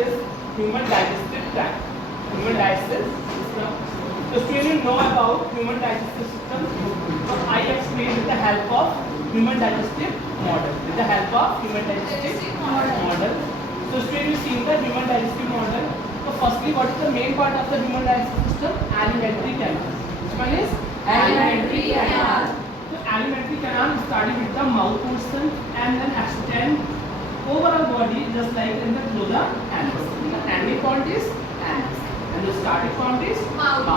is human digestive tract. Human digestive system. So students, you know about human digestive system. So I explained with the help of human digestive model. With the help of human digestive model. So students, you see the human digestive model. So firstly, what is the main part of the human digestive system? Alimentary canal. Which one is? Alimentary canal. So alimentary canal starting with the mouth portion and then extend overall body just like in the closer anus. The ending point is anus and the starting point is mouth.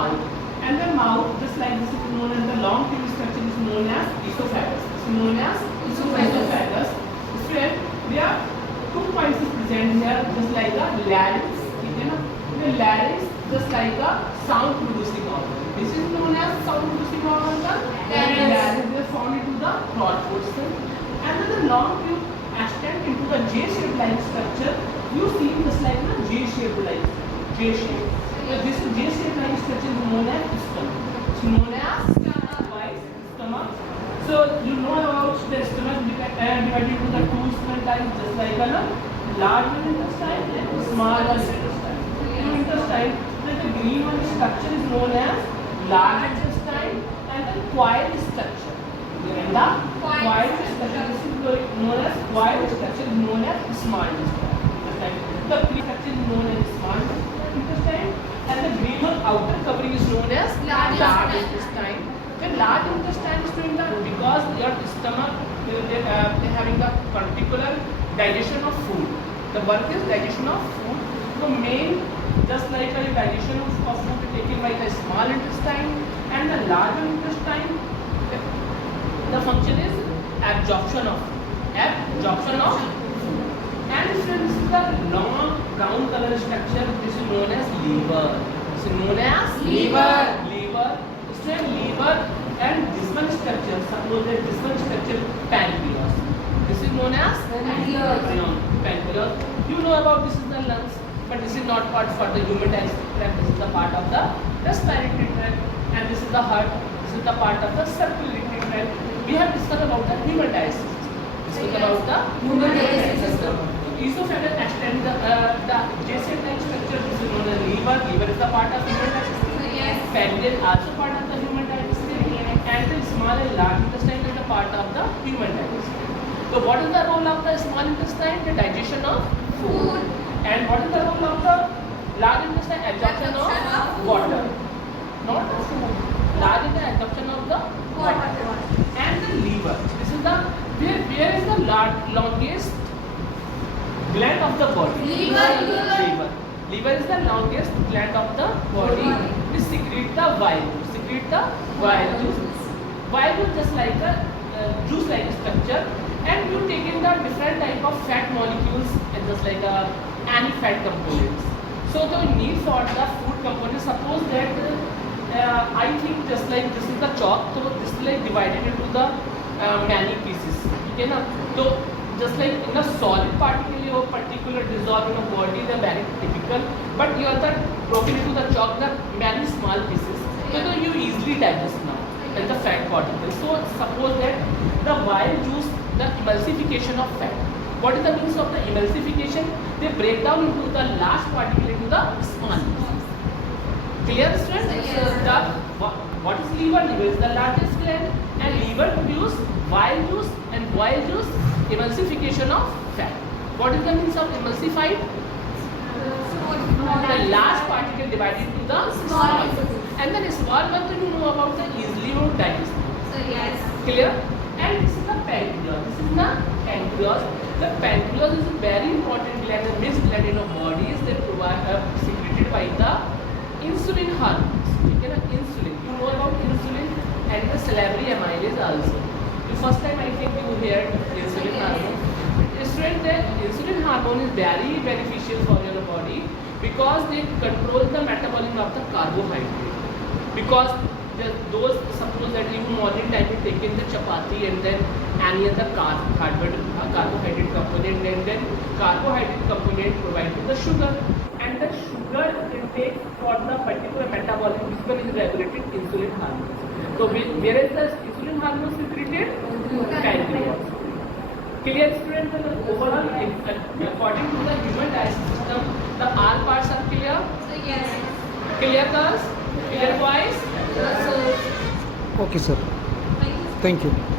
And the mouth just like this is known as the long tube structure is known as esophagus. It's known as esophagus. Students, there are 2 points is present here just like the larynx. The larynx just like a sound producing organ. This is known as sound producing organ. The larynx is found into the throat portion and then the long tube extend into the J-shaped like structure. You see just like the J-shaped like J-shape. This is J-shaped like structure is known as stomach. It's known as stomach. So you know about the stomach divided into the 2 small types just like a large intestine and small intestine. Intestine. Then the green one structure is known as large intestine and the coil structure. And the coil structure is known as coil structure is known as small intestine. The free structure is known as small intestine and the green one outer covering is known as large intestine. The large intestine is doing that because your stomach is having the particular digestion of food. The work is digestion of food. So main just like a digestion of food taken by the small intestine and the large intestine, the function is absorption of food. And this is the long brown color structure. This is known as liver. This is known as liver. Liver and this one structure. Suppose that this one structure pancreas. This is known as pancreas. You know about this is the lungs. But this is not part for the human digestive tract. This is the part of the respiratory tract, and this is the heart. This is the part of the circulatory tract. We have discussed about the human digestive system. Discussed about the human digestive system. Esophagus extends the J-shaped like structure. This is known as liver. Liver is the part of human digestive system. Pancreas also part of the human digestive system. And the small and large intestine is the part of the human digestive system. So what is the role of the small intestine? The digestion of food. And what is the role of the large intestine? Absorption of water. Not the food. Large intestine absorption of the water. And the liver. This is the where is the longest gland of the body? Liver. Liver is the longest gland of the body. We secrete the bile. Bile juice. Bile juice just like a juice like structure. And you take in the different type of fat molecules and just like any fat components. So the need for the food components, suppose that I think just like this is the chalk, so this is like divided into the many pieces. Okay, na? So just like in a solid particle or particular dissolved in a body, they are very typical. But you are the broken into the chalk, the many small pieces. So you easily digest now, like the fat particles. So suppose that the bile juice, the emulsification of fat. What is the means of the emulsification? They break down into the large particle into the small pieces. Clear, students? Yes. What is liver? Liver is the largest gland, and liver produce bile juice, and bile juice emulsification of fat. What is the means of emulsified? The large particle divided into the small. And then small one you know about the easily digest. So yes. Clear? And this is the pancreas. The pancreas is a very important gland, the mixed gland in our bodies. They secreted by the insulin hormones. Insulin. You know about insulin and the salivary amylase also. The first time I think you heard insulin hormone. The insulin hormone is very beneficial for your body because they control the metabolism of the carbohydrate. Because those suppose that you morning time you take in the chapati and then any other carbohydrate component, and then carbohydrate component provided the sugar, and the sugar intake for the particular metabolism this one is regulated insulin hormone. So where is the insulin hormone secreted? Pancreas. Clear, students? Overall, according to the human digestive system, the others? Clear boys? Okay, sir. Thank you.